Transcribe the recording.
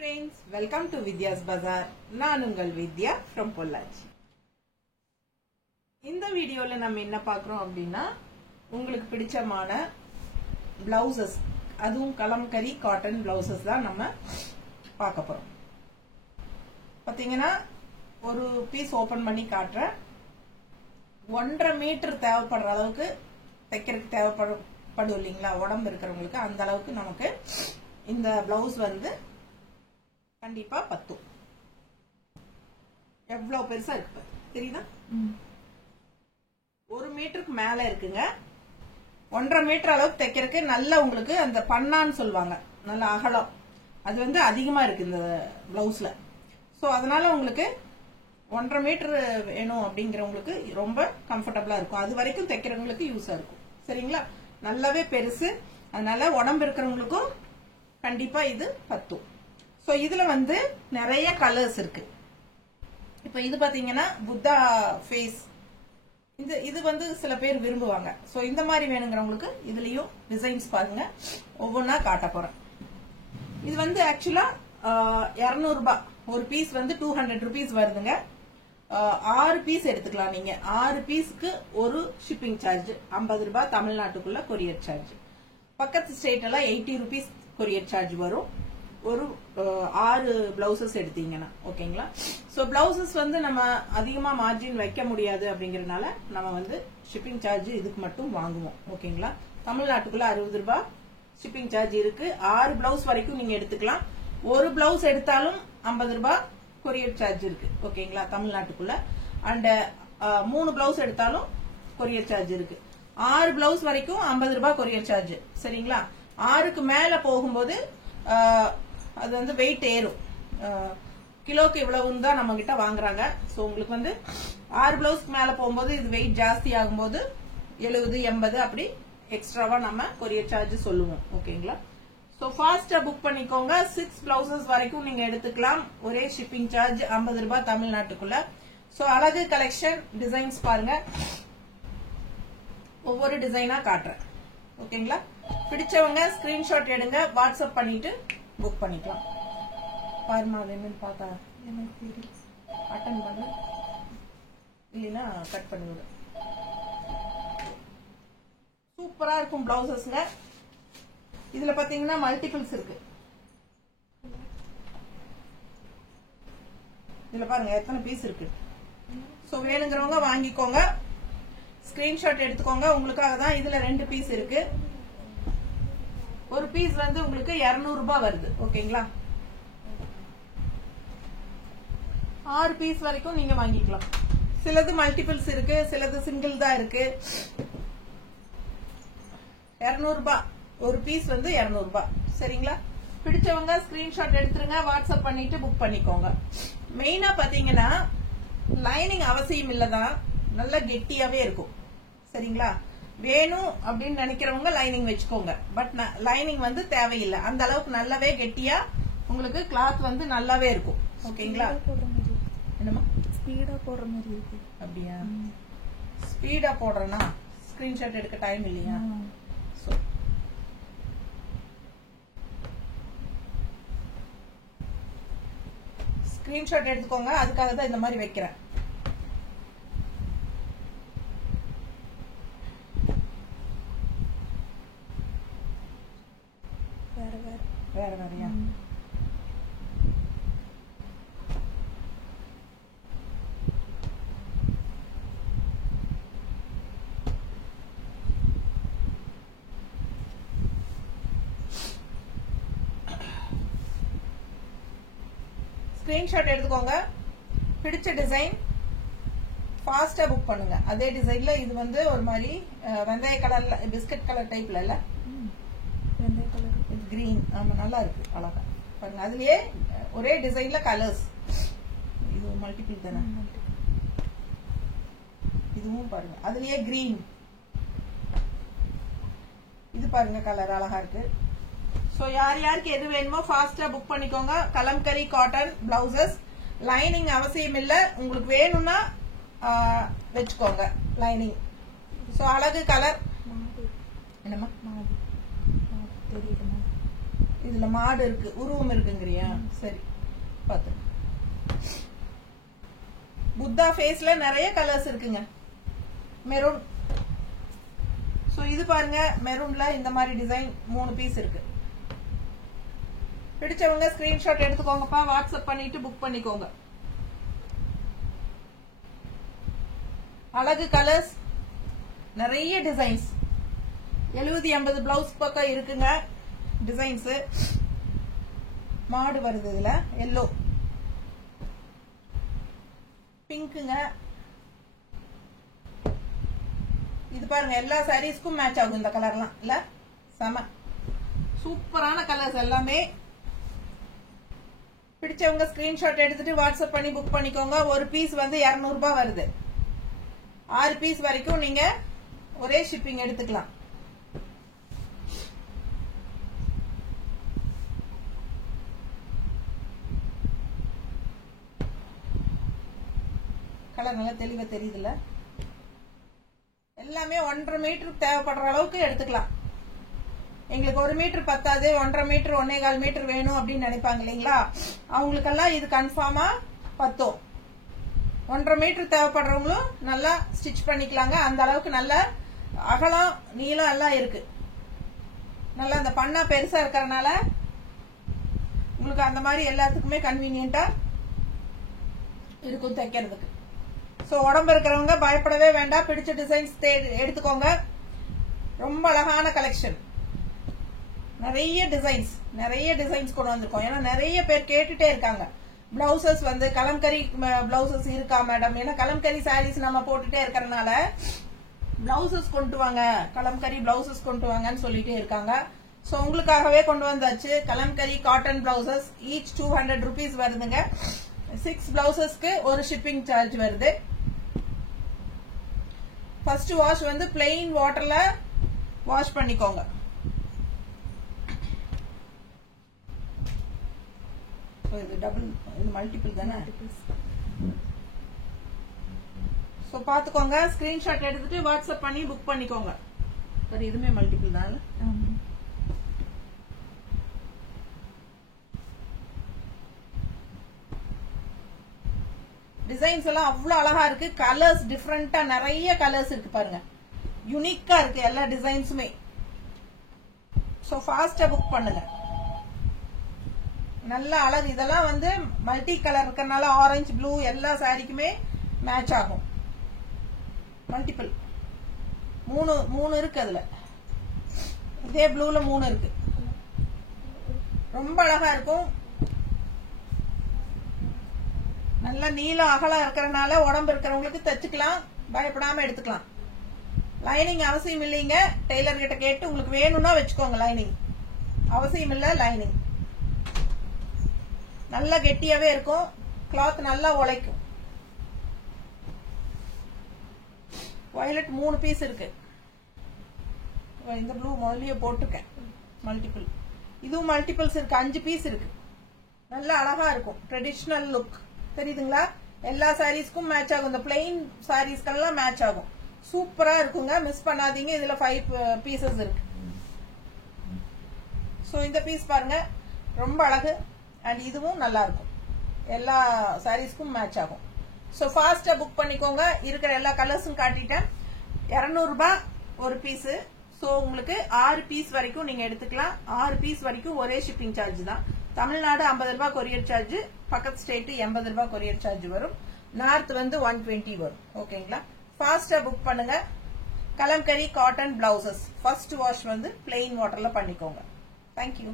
friends, welcome to Vidya's Bazaar. நான் உங்கள் வித்யா from Pollachi. இந்த வீடியோல நம்ம என்ன பார்க்கறோம் அப்படினா உங்களுக்கு பிடிச்சமான blouses, அதுவும் கலம்கரி காட்டன் blouses தான் நம்ம பார்க்க போறோம். பாத்தீங்கன்னா ஒரு பீஸ் ஓபன் பண்ணி காட்றேன். 1.5 மீட்டர் தேவைப்படுற அளவுக்கு தைக்கிறதுக்கு தேவைப்படும் இல்லீங்களா, உடம்பு இருக்கிறவங்களுக்கு அந்த அளவுக்கு நமக்கு இந்த பிளவுஸ் வந்து கண்டிப்பா பத்தும். எவ்வளவு பெருசா இருக்கு தெரியுதா? 1 மீட்டருக்கு மேல இருக்குங்க. 1.5 மீட்டர் அளவுக்கு தைக்கிறதுக்கு நல்ல உங்களுக்கு அந்த பன்னான்னு சொல்லுவாங்க, நல்ல அகலம் அது வந்து அதிகமா இருக்கு இந்த பிளவுஸ்ல. சோ அதனால உங்களுக்கு 1.5 மீட்டர் வேணும் அப்படிங்கிறவங்களுக்கு ரொம்ப கம்ஃபர்டபுளா இருக்கும். அது வரைக்கும் தைக்கிறவங்களுக்கு யூஸா இருக்கும். சரிங்களா? நல்லாவே பெருசு, அதனால உடம்பு இருக்கிறவங்களுக்கும் கண்டிப்பா இது பத்தும். சோ இதுல வந்து நிறைய கலர்ஸ் இருக்கு. இப்ப இது பாத்தீங்கன்னா புத்தா ஃபேஸ், இது வந்து சில பேர் விரும்புவாங்க. சோ இந்த மாதிரி வேணுங்கிறவங்களுக்கு இதுலயும் டிசைன்ஸ் பாருங்க, ஒவ்வொன்னா காட்ட போறேன். இது வந்து ஆக்சுவலா 200 ரூபாய் ஒரு பீஸ் வந்து 200 rupees வருதுங்க. 6 பீஸ் எடுத்துக்கலாம் நீங்க. 6 பீஸ்க்கு ஒரு ஷிப்பிங் சார்ஜ் 50 ரூபாய், தமிழ்நாட்டுக்குள்ள கொரியர் சார்ஜ். பக்கத்து ஸ்டேட் எல்லாம் 80 rupees கொரியர் சார்ஜ் வரும் ஒரு 6 பிளவுசஸ் எடுத்தீங்கன்னா. ஓகேங்களா? சோ பிளவுசஸ் வந்து நம்ம அதிகமா மார்ஜின் வைக்க முடியாது அப்படிங்கறதுனால நம்ம வந்து ஷிப்பிங் சார்ஜ் இதுக்கு மட்டும் வாங்குவோம். ஓகேங்களா? தமிழ்நாட்டுக்குள்ள 60 ரூபாய் ஷிப்பிங் சார்ஜ் இருக்கு. 6 பிளவுஸ் வரைக்கும் நீங்க எடுத்துக்கலாம். ஒரு பிளவுஸ் எடுத்தாலும் 50 ரூபாய் கொரியர் சார்ஜ் இருக்கு. ஓகேங்களா? தமிழ்நாட்டுக்குள்ள. அண்ட் 3 பிளவுஸ் எடுத்தாலும் கொரியர் சார்ஜ் இருக்கு. 6 பிளவுஸ் வரைக்கும் 50 ரூபாய் கொரியர் சார்ஜ். சரிங்களா? 6க்கு மேல போகும்போது அது வந்து வெயிட் ஏறும். கிலோக்கு இவ்வளவுன்னு தான் நம்ம கிட்ட வாங்குறாங்க. சோ உங்களுக்கு வந்து 6 பிளவுஸ்க்கு மேல போகும்போது இது வெயிட் ஜாஸ்தி ஆகும்போது 70, 80 அப்படி எக்ஸ்ட்ராவா நம்ம கொரியர் சார்ஜ் சொல்லுவோம். ஓகேங்களா? சோ ஃபாஸ்டா புக் பண்ணிக்கோங்க. 6 பிளவுசஸ் வரைக்கும் நீங்க எடுத்துக்கலாம். ஒரே ஷிப்பிங் சார்ஜ் 50 ரூபாய் தமிழ்நாட்டுக்குள்ள. சோ அழகு கலெக்ஷன் டிசைன்ஸ் பாருங்க, ஒவ்வொரு டிசைனா காட்டுறேன். ஓகேங்களா? பிடிச்சவங்க ஸ்கிரீன்ஷாட் எடுங்க, வாட்ஸ்அப் பண்ணிட்டு புக் பண்ணிக்கலாம். பாருமா வேணும்னு பார்த்தா அட்டன் பண்ணு, இல்லைன்னா கட் பண்ணி விடு. சூப்பரா இருக்கும் பிளவுசஸ்ங்க. இதுல பாத்தீங்கன்னா மல்டிபிள்ஸ் இருக்கு. இதுல பாருங்க எத்தனை பீஸ் இருக்கு. சோ வேணுங்கிறவங்க வாங்கிக்கோங்க, ஸ்கிரீன்ஷாட் எடுத்துக்கோங்க. உங்களுக்காக தான் இதுல 2 பீஸ் இருக்கு. ஒரு பீஸ் வந்து உங்களுக்கு 200 ரூபாய் வருது. ஓகேங்களா? 6 பீஸ் வரைக்கும் நீங்க வாங்கிக்கலாம். சிலது மல்டிபிள்ஸ் இருக்கு, சிலது சிங்கிள் தான் இருக்கு. 200 ரூபாய் ஒரு பீஸ் வந்து 200 ரூபாய். சரிங்களா? பிடிச்சவங்க ஸ்கிரீன்ஷாட் எடுத்துருங்க, வாட்ஸ்அப் பண்ணிட்டு புக் பண்ணிக்கோங்க. மெயினா பாத்தீங்கன்னா லைனிங் அவசியம் இல்லதான், நல்ல கெட்டியாவே இருக்கும். சரிங்களா? வேணும் அப்படின்னு நினைக்கிறவங்க லைனிங் வச்சுக்கோங்க. பட் லைனிங் வந்து தேவையில்லை. அந்த அளவுக்கு நல்லாவே கெட்டியா உங்களுக்கு கிளாத் வந்து நல்லாவே இருக்கும். ஓகேங்களா? என்னமா ஸ்பீடா போடுற மாதிரி இருக்கு. அப்படியா? ஸ்பீடா போடுறேன்னா ஸ்கிரீன்ஷாட் எடுக்க டைம் இல்லையா? ஸ்கிரீன்ஷாட் எடுத்துக்கோங்க, அதுக்காக தான் இந்த மாதிரி வைக்கிறேன். வேற வேறையா? ஸ்கிரீன்ஷாட் எடுத்துக்கோங்க. பிடிச்ச டிசைன் ஃபாஸ்டா புக் பண்ணுங்க. அதே டிசைன்ல இது வந்து ஒரு மாதிரி வெந்தய கலர்ல, பிஸ்கட் கலர் டைப்ல இல்ல, வெந்தய கலர் கிரீன். ஆமா, நல்லா இருக்கு, அழகா பாருங்க. அதுலயே ஒரே டிசைன்ல கலர்ஸ். இது மல்டிபிள் தானே. இதுவும் பாருங்க, அதுலயே கிரீன். இது பாருங்க கலர் அழகா இருக்கு. சோ யார் யாருக்கு எது வேணுமோ ஃபாஸ்டா புக் பண்ணிக்கோங்க. கலம்கரி காட்டன் பிளவுசஸ், லைனிங் அவசியம் இல்ல. உங்களுக்கு வேணும்னா வச்சுக்கோங்க லைனிங். சோ அழகு கலர். என்னமா தெரியுதுமா? இதுல மாடு இருக்கு, உருவம் இருக்குங்கறியா? சரி பாத்து. புத்தா ஃபேஸ்ல நிறைய கலர்ஸ் இருக்குங்க. மெரூன். சோ இது பாருங்க, மெரூன்ல இந்த மாதிரி டிசைன் 3 பீஸ் இருக்கு. பிடிச்சவங்க ஸ்கிரீன்ஷாட் எடுத்துக்கோங்கப்பா, வாட்ஸ்அப் பண்ணிட்டு புக் பண்ணிக்கோங்க. அழகு கலர்ஸ், நிறைய டிசைன்ஸ், 70-80 பிளவுஸ் பக்கம் இருக்குங்க டிசைன்ஸ். மாடு வருது இதுல, எல்லோ, பிங்க்குங்க. இது பாருங்க, எல்லா சாரீஸ்க்கும் மேட்ச் ஆகும் இந்த கலர்லாம் இல்ல? செம சூப்பரான கலர்ஸ் எல்லாமே. பிடிச்சவங்க ஸ்கிரீன்ஷாட் எடுத்துட்டு வாட்ஸ்அப் பண்ணி புக் பண்ணிக்கோங்க. ஒரு பீஸ் வந்து 200 ரூபாய் வருது. 6 பீஸ் வரைக்கும் நீங்க ஒரே ஷிப்பிங் எடுத்துக்கலாம். கலர் நல்லா தெளிவா தெரியுதுல்ல? எல்லாமே 1.5 மீட்டருக்கு தேவைப்படுற அளவுக்கு எடுத்துக்கலாம். எங்களுக்கு 1 மீட்டர் பத்தாது, 1.5 மீட்டர் 1.25 மீட்டர் வேணும் அப்படின்னு நினைப்பாங்க இல்லைங்களா? அவங்களுக்கெல்லாம் இது கன்ஃபார்மா பத்தும். 1.5 மீட்டர் தேவைப்படுறவங்களும் நல்லா ஸ்டிச் பண்ணிக்கலாங்க. அந்த அளவுக்கு நல்ல அகலம் நீளம் எல்லாம் இருக்கு. நல்லா அந்த பண்ணா பெருசா இருக்கறனால உங்களுக்கு அந்த மாதிரி எல்லாத்துக்குமே கன்வீனியன்ட்டா இருக்கும் தைக்கிறதுக்கு. சோ உடம்பு இருக்கிறவங்க பயப்படவே வேண்டாம், பிடிச்ச டிசைன்ஸ் எடுத்துக்கோங்க. ரொம்ப அழகான கலெக்ஷன், நிறைய டிசைன்ஸ் கொண்டு வந்திருக்கோம். ஏன்னா நிறைய பேர் கேட்டுட்டே இருக்காங்க, பிளவுசஸ் வந்து கலம்கரி பிளவுசஸ் இருக்கா மேடம்? ஏன்னா கலம்கரி சாரீஸ் நம்ம போட்டுட்டே இருக்கறனால பிளவுசஸ் கொண்டு வாங்க, கலம்கரி பிளவுசஸ் கொண்டு வாங்கன்னு சொல்லிட்டே இருக்காங்க. சோ உங்களுக்காகவே கொண்டு வந்தாச்சு. Kalamkari cotton blouses each 200 rupees வருதுங்க. 6 பிளவுசஸ்க்கு ஒரு ஷிப்பிங் சார்ஜ் வருது. ஃபர்ஸ்ட் வாஷ் வந்து பிளெயின் வாட்டர்ல வாஷ் பண்ணிக்கோங்க. இது டபுள், இது மல்டிபிள் தானே? சோ பாத்துக்கோங்க, ஸ்கிரீன்ஷாட் எடுத்துட்டு வாட்ஸ்அப் பண்ணி புக் பண்ணிக்கோங்க. சரி, இதுமே மல்டிபிள் தான். டிசைன்ஸ் எல்லாம் அவ்வளவு அழகா இருக்கு. கலர்ஸ் டிஃபரெண்டா நிறைய கலர்ஸ் இருக்கு பாருங்க, யூனிக்கா இருக்கு எல்லா டிசைன்ஸுமே. சோ ஃபாஸ்டா புக் பண்ணுங்க. நல்ல அழகு. இதெல்லாம் வந்து மல்டி கலர் இருக்கறனால ஆரஞ்சு ப்ளூ எல்லா சாரிக்குமே மேட்ச் ஆகும். மல்டிபிள் 3 இருக்கு அதுல. இதே ப்ளூல 3 இருக்கு. ரொம்ப அழகா இருக்கும். நல்ல நீளம் அகலம் இருக்கறனால உடம்பு இருக்கிறவங்களுக்கு தச்சுக்கலாம், பயப்படாம எடுத்துக்கலாம். லைனிங் அவசியம் இல்லைங்க. டெய்லர் கிட்ட கேட்டு உங்களுக்கு வேணும்னா வச்சுக்கோங்க. லைனிங் அவசியம் இல்ல. லைனிங் நல்லா கெட்டியாவே இருக்கும், கிளாத் நல்லா உழைக்கும். வயலட் 3 பீஸ் இருக்கு. இந்த ப்ளூ முதலியே போட்டிருக்கேன். மல்டிபிள், இதுவும் மல்டிபிள்ஸ் இருக்கு. 5 பீஸ் இருக்கு. நல்லா அழகா இருக்கும். ட்ரெடிஷனல் லுக் தெரியுதுங்களா? எல்லா சாரீஸ்க்கும் மேட்ச் ஆகும். இந்த பிளெயின் சாரீஸ்க்கெல்லாம் மேட்ச் ஆகும். சூப்பரா இருக்குங்க, மிஸ் பண்ணாதீங்க. இதுல 5 பீசஸ் இருக்கு. சோ இந்த பீஸ் பாருங்க, ரொம்ப அழகு. அண்ட் இதுவும் நல்லா இருக்கும். எல்லா சாரீஸ்க்கும் மேட்ச் ஆகும். சோ ஃபாஸ்டா புக் பண்ணிக்கோங்க. இருக்கிற எல்லா கலர்ஸும் காட்டிட்டேன். 200 ரூபாய் ஒரு பீஸ். சோ உங்களுக்கு 6 பீஸ் வரைக்கும் நீங்க எடுத்துக்கலாம். 6 பீஸ் வரைக்கும் ஒரே ஷிப்பிங் சார்ஜ் தான். தமிழ்நாடு 50 ரூபாய் கொரியர் சார்ஜ், பக்கத்து ஸ்டேட் 80 ரூபாய் கொரியர் சார்ஜ் வரும். நார்த் வந்து 120 வரும். ஓகேங்களா? ஃபாஸ்டா புக் பண்ணுங்க. Kalamkari cotton blouses first wash வந்து பிளெயின் வாட்டர்ல பண்ணிக்கோங்க. தேங்க்யூ.